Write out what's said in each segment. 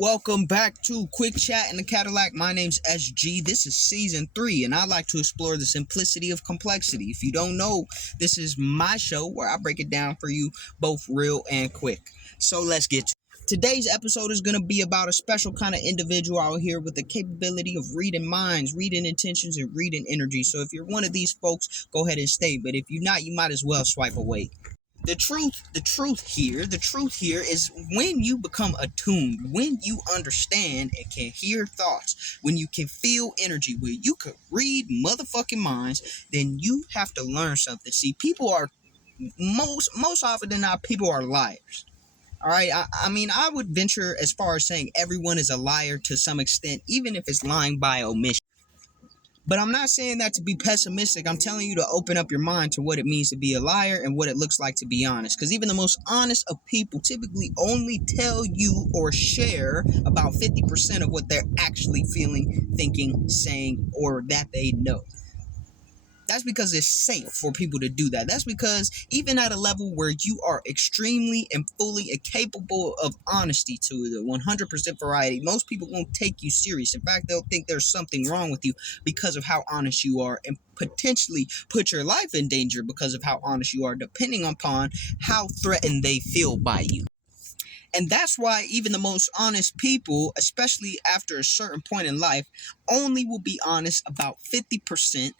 Welcome back to Quick Chat in the Cadillac. My name's SG. This is season 3, and I like to explore the simplicity of complexity. If you don't know, this is my show where I break it down for you both real and quick. So let's get to it. Today's episode is going to be about a special kind of individual out here with the capability of reading minds, reading intentions, and reading energy. So if you're one of these folks, go ahead and stay. But if you're not, you might as well swipe away. The truth here is when you become attuned, when you understand and can hear thoughts, when you can feel energy, when you can read motherfucking minds, then you have to learn something. See, people are most often than not, people are liars. All right, I mean, I would venture as far as saying everyone is a liar to some extent, even if it's lying by omission. But I'm not saying that to be pessimistic. I'm telling you to open up your mind to what it means to be a liar and what it looks like to be honest. Because even the most honest of people typically only tell you or share about 50% of what they're actually feeling, thinking, saying, or that they know. That's because it's safe for people to do that. That's because even at a level where you are extremely and fully capable of honesty to the 100% variety, most people won't take you serious. In fact, they'll think there's something wrong with you because of how honest you are and potentially put your life in danger because of how honest you are, depending upon how threatened they feel by you. And that's why even the most honest people, especially after a certain point in life, only will be honest about 50%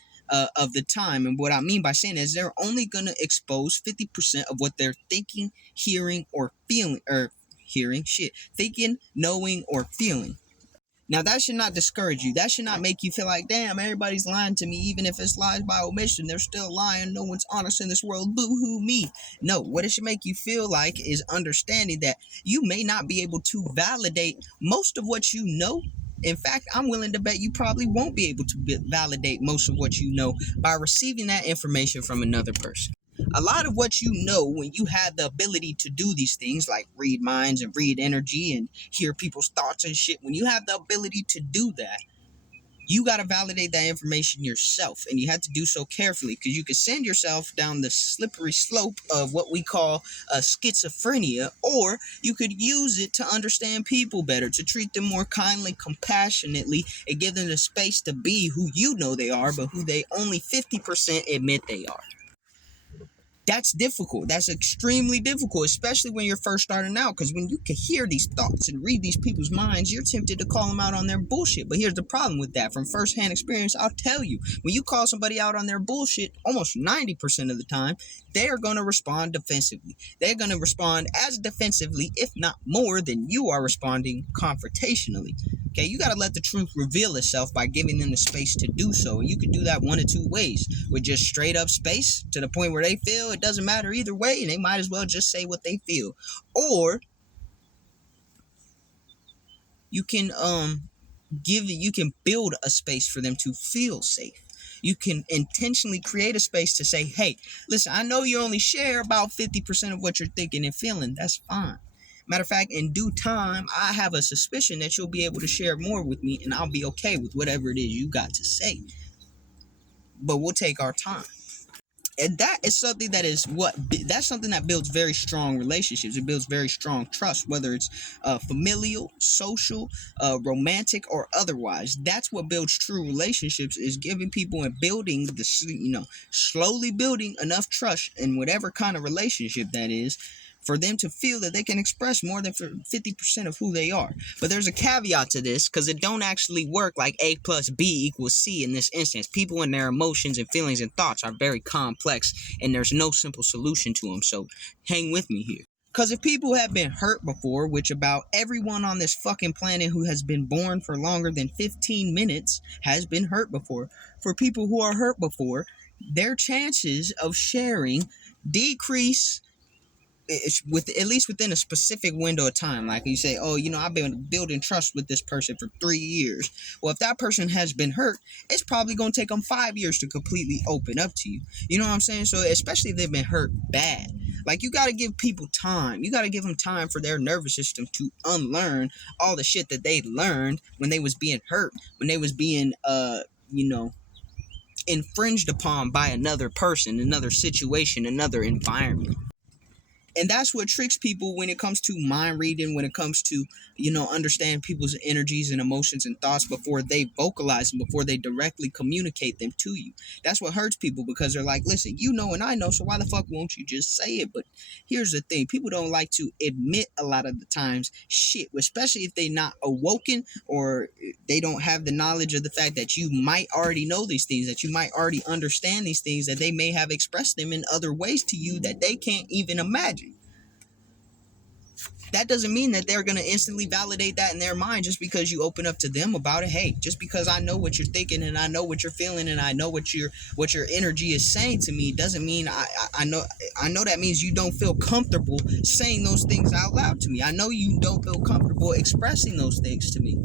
of the time. And what I mean by saying is they're only going to expose 50% of what they're thinking, hearing, or feeling, thinking, knowing, or feeling. Now, that should not discourage you. That should not make you feel like, damn, everybody's lying to me. Even if it's lies by omission, they're still lying. No one's honest in this world. Boo-hoo me. No, what it should make you feel like is understanding that you may not be able to validate most of what you know. In fact, I'm willing to bet you probably won't be able to validate most of what you know by receiving that information from another person. A lot of what you know, when you have the ability to do these things like read minds and read energy and hear people's thoughts and shit, when you have the ability to do that, you got to validate that information yourself, and you have to do so carefully because you could send yourself down the slippery slope of what we call schizophrenia, or you could use it to understand people better, to treat them more kindly, compassionately, and give them the space to be who you know they are, but who they only 50% admit they are. That's difficult. That's extremely difficult, especially when you're first starting out, because when you can hear these thoughts and read these people's minds, you're tempted to call them out on their bullshit. But here's the problem with that. From firsthand experience, I'll tell you, when you call somebody out on their bullshit, almost 90% of the time, they are going to respond defensively. They're going to respond as defensively, if not more, than you are responding confrontationally. Okay, you got to let the truth reveal itself by giving them the space to do so. And you can do that one of two ways: with just straight up space to the point where they feel it doesn't matter either way and they might as well just say what they feel. Or you can you can build a space for them to feel safe. You can intentionally create a space to say, hey, listen, I know you only share about 50% of what you're thinking and feeling. That's fine. Matter of fact, in due time, I have a suspicion that you'll be able to share more with me, and I'll be okay with whatever it is you got to say. But we'll take our time. And that is something that's something that builds very strong relationships. It builds very strong trust, whether it's familial, social, romantic, or otherwise. That's what builds true relationships, is giving people and building slowly building enough trust in whatever kind of relationship that is, for them to feel that they can express more than 50% of who they are. But there's a caveat to this, because it don't actually work like A plus B equals C in this instance. People and their emotions and feelings and thoughts are very complex, and there's no simple solution to them. So hang with me here. Because if people have been hurt before, which about everyone on this fucking planet who has been born for longer than 15 minutes has been hurt before, for people who are hurt before, their chances of sharing decrease, it's at least within a specific window of time. Like you say, oh, I've been building trust with this person for 3 years. Well, if that person has been hurt, it's probably going to take them 5 years to completely open up to you. You know what I'm saying? So especially if they've been hurt bad. Like, you got to give people time. You got to give them time for their nervous system to unlearn all the shit that they learned when they was being hurt, when they was being, infringed upon by another person, another situation, another environment. And that's what tricks people when it comes to mind reading, when it comes to, understand people's energies and emotions and thoughts before they vocalize them, before they directly communicate them to you. That's what hurts people, because they're like, listen, you know and I know, so why the fuck won't you just say it? But here's the thing, people don't like to admit a lot of the times shit, especially if they not awoken, or they don't have the knowledge of the fact that you might already know these things, that you might already understand these things, that they may have expressed them in other ways to you that they can't even imagine. That doesn't mean that they're going to instantly validate that in their mind just because you open up to them about it. Hey, just because I know what you're thinking and I know what you're feeling and I know what your energy is saying to me doesn't mean I know that means you don't feel comfortable saying those things out loud to me. I know you don't feel comfortable expressing those things to me.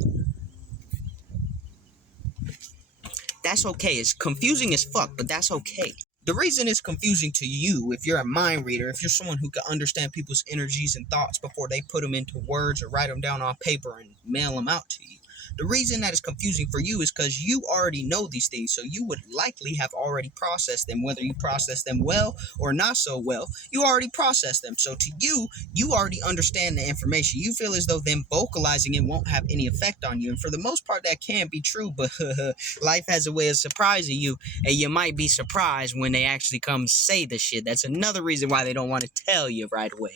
That's okay. It's confusing as fuck, but that's okay. The reason it's confusing to you, if you're a mind reader, if you're someone who can understand people's energies and thoughts before they put them into words or write them down on paper and mail them out to you, the reason that it's confusing for you is because you already know these things, so you would likely have already processed them. Whether you process them well or not so well, you already processed them. So to you, you already understand the information. You feel as though them vocalizing it won't have any effect on you, and for the most part that can be true, but life has a way of surprising you, and you might be surprised when they actually come say the shit. That's another reason why they don't want to tell you right away.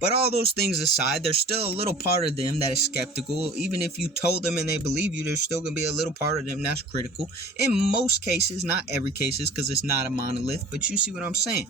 But all those things aside, there's still a little part of them that is skeptical. Even if you told them and they believe you, there's still going to be a little part of them that's critical. In most cases, not every cases, because it's not a monolith, but you see what I'm saying.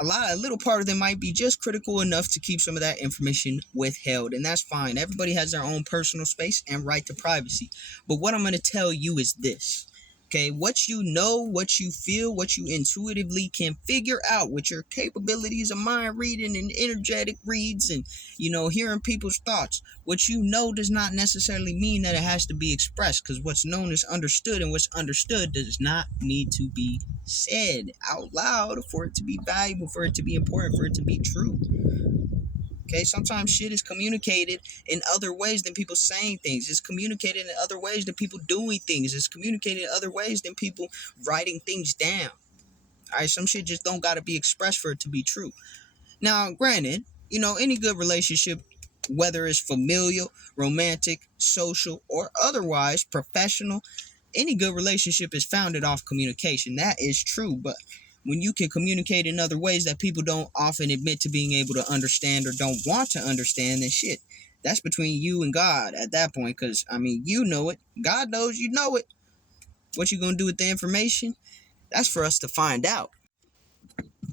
A little part of them might be just critical enough to keep some of that information withheld, and that's fine. Everybody has their own personal space and right to privacy. But what I'm going to tell you is this. Okay, what you know, what you feel, what you intuitively can figure out with your capabilities of mind reading and energetic reads and, hearing people's thoughts. What you know does not necessarily mean that it has to be expressed, because what's known is understood, and what's understood does not need to be said out loud for it to be valuable, for it to be important, for it to be true. Okay, sometimes shit is communicated in other ways than people saying things. It's communicated in other ways than people doing things. It's communicated in other ways than people writing things down. All right, some shit just don't got to be expressed for it to be true. Now, granted, any good relationship, whether it's familial, romantic, social, or otherwise professional, any good relationship is founded off communication. That is true, but when you can communicate in other ways that people don't often admit to being able to understand or don't want to understand, then shit, that's between you and God at that point, because, you know it. God knows you know it. What you gonna do with the information? That's for us to find out.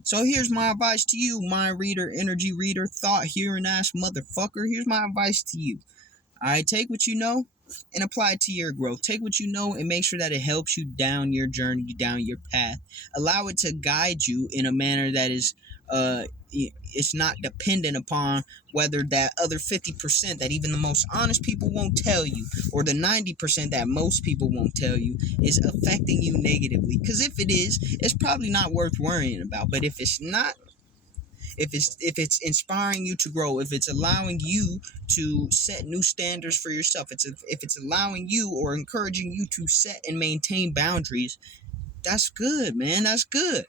So here's my advice to you, mind reader, energy reader, thought hearing ass motherfucker. Here's my advice to you. All right, take what you know and apply it to your growth. Take what you know and make sure that it helps you down your journey, down your path. Allow it to guide you in a manner that is, it's not dependent upon whether that other 50% that even the most honest people won't tell you, or the 90% that most people won't tell you, is affecting you negatively. Because if it is, it's probably not worth worrying about. But if it's not, if it's inspiring you to grow, if it's allowing you to set new standards for yourself, if it's allowing you or encouraging you to set and maintain boundaries, that's good, man. That's good.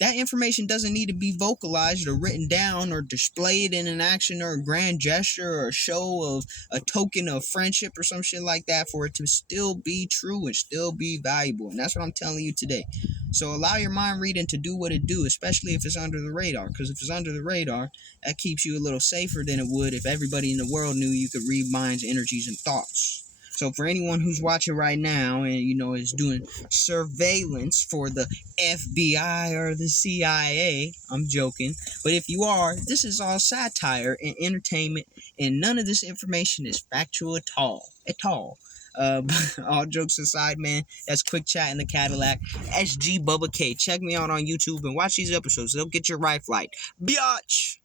That information doesn't need to be vocalized or written down or displayed in an action or a grand gesture or a show of a token of friendship or some shit like that for it to still be true and still be valuable. And that's what I'm telling you today. So allow your mind reading to do what it do, especially if it's under the radar. Because if it's under the radar, that keeps you a little safer than it would if everybody in the world knew you could read minds, energies, and thoughts. So for anyone who's watching right now and, is doing surveillance for the FBI or the CIA, I'm joking. But if you are, this is all satire and entertainment, and none of this information is factual at all. All jokes aside, man, that's Quick Chat in the Cadillac. SG Bubba K. Check me out on YouTube and watch these episodes. They'll get your life light. Biatch!